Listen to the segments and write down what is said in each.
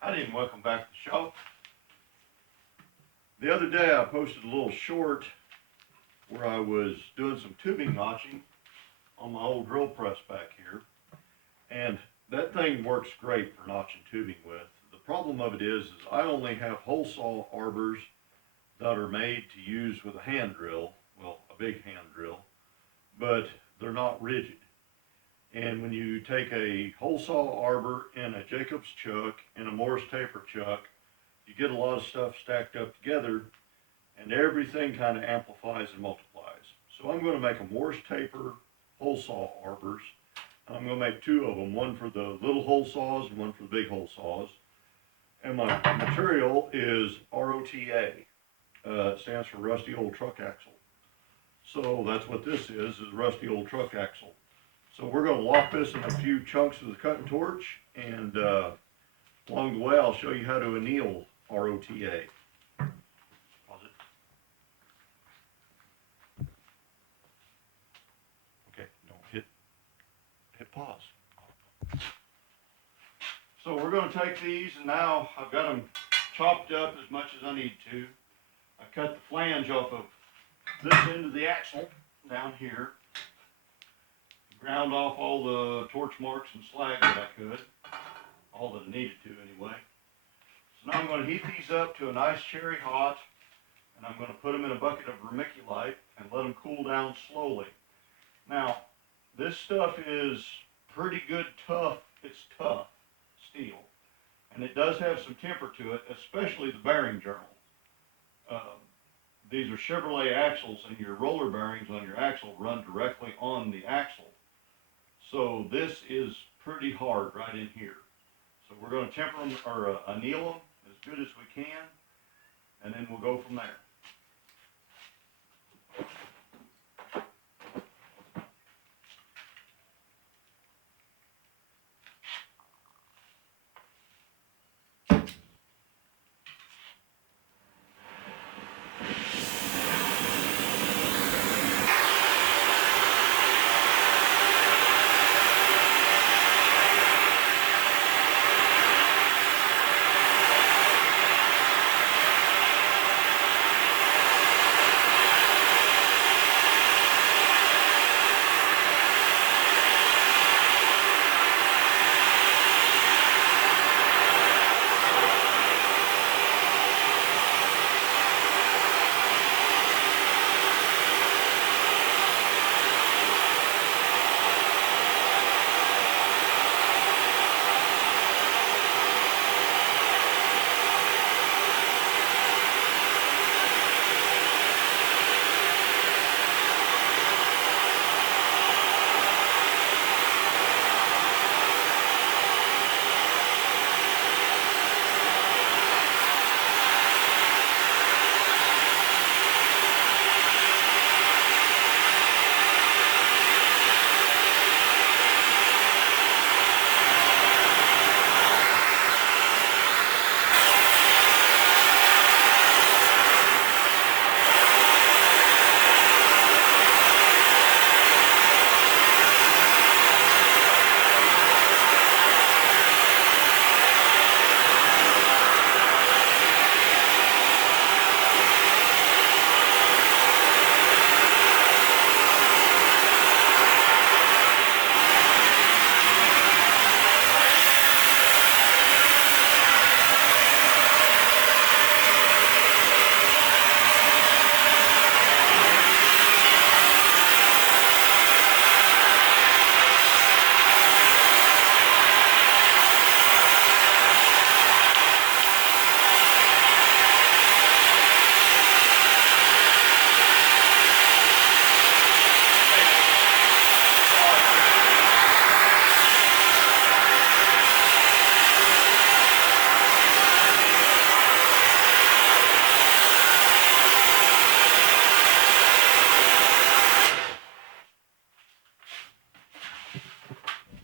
Howdy and welcome back to the show. The other day I posted a little short where I was doing some tubing notching on my old drill press back here. And that thing works great for notching tubing with. The problem of it is I only have hole saw arbors that are made to use with a hand drill, well, a big hand drill, but they're not rigid. And when you take a hole saw arbor and a Jacobs chuck and a Morris taper chuck, you get a lot of stuff stacked up together and everything kind of amplifies and multiplies. So I'm going to make a Morris taper hole saw arbors. I'm going to make two of them, one for the little hole saws and one for the big hole saws. And my material is ROTA. It stands for rusty old truck axle. So that's what this is rusty old truck axle. So we're going to lock this in a few chunks with a cutting torch, and along the way I'll show you how to anneal ROTA. Pause it. Okay, no, hit pause. So we're going to take these, and now I've got them chopped up as much as I need to. I cut the flange off of this end of the axle down here. Ground off all the torch marks and slag that I could, all that I needed to anyway. So now I'm going to heat these up to a nice cherry hot, and I'm going to put them in a bucket of vermiculite and let them cool down slowly. Now, this stuff is pretty good tough, it's tough steel, and it does have some temper to it, especially the bearing journal. These are Chevrolet axles, and your roller bearings on your axle run directly on the axle. So this is pretty hard right in here. So we're going to temper them or anneal them as good as we can, and then we'll go from there.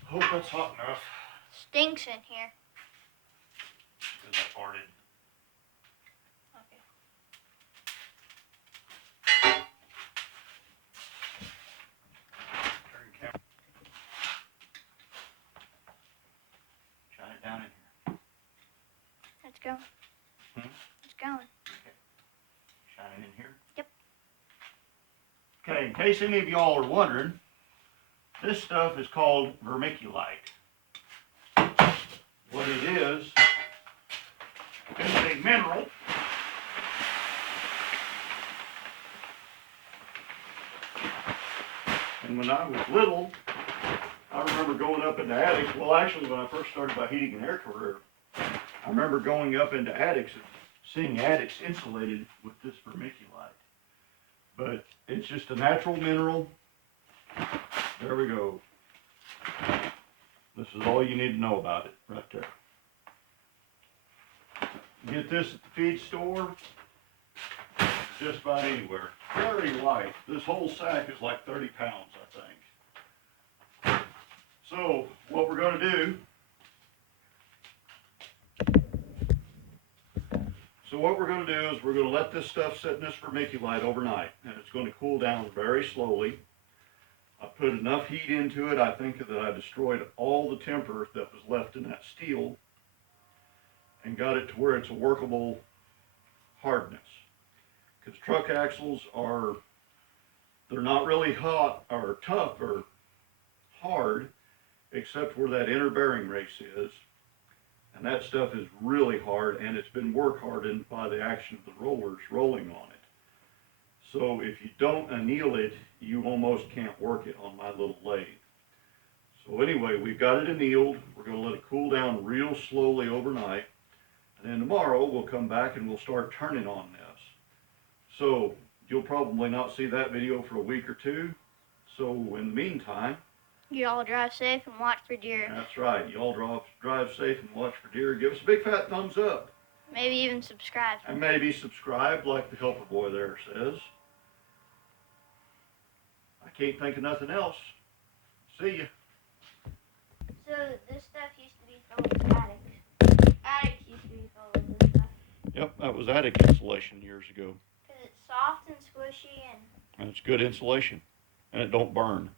Hope that's hot enough. Stinks in here. Because I farted. Okay. Turn camera. Shine it down in here. going. Hmm? It's going. Shining in here? Yep. Okay, in case any of y'all are wondering, this stuff is called vermiculite. What it is a mineral. And when I was little, I remember going up into attics. Well, actually, when I first started my heating and air career, I remember going up into attics and seeing attics insulated with this vermiculite. But it's just a natural mineral. There we go. This is all you need to know about it right there. Get this at the feed store, just about anywhere. Very light. This whole sack is like 30 pounds, I think. So what we're going to do, is we're going to let this stuff sit in this vermiculite overnight, and it's going to cool down very slowly. I put enough heat into it, I think that I destroyed all the temper that was left in that steel and got it to where it's a workable hardness. Because truck axles they're not really hot or tough or hard, except where that inner bearing race is. And that stuff is really hard, and it's been work hardened by the action of the rollers rolling on it. So if you don't anneal it, you almost can't work it on my little lathe. So anyway, we've got it annealed. We're going to let it cool down real slowly overnight. And then tomorrow we'll come back and we'll start turning on this. So you'll probably not see that video for a week or two. So in the meantime, You all drive safe and watch for deer. that's right. You all drive safe and watch for deer. Give us a big fat thumbs up. Maybe even subscribe. And maybe subscribe like the helper boy there says. I can't think of nothing else. See ya. So this stuff used to be filled with attics. Attics used to be filled with this stuff. Yep, that was attic insulation years ago. Because it's soft and squishy and And it's good insulation. And it don't burn.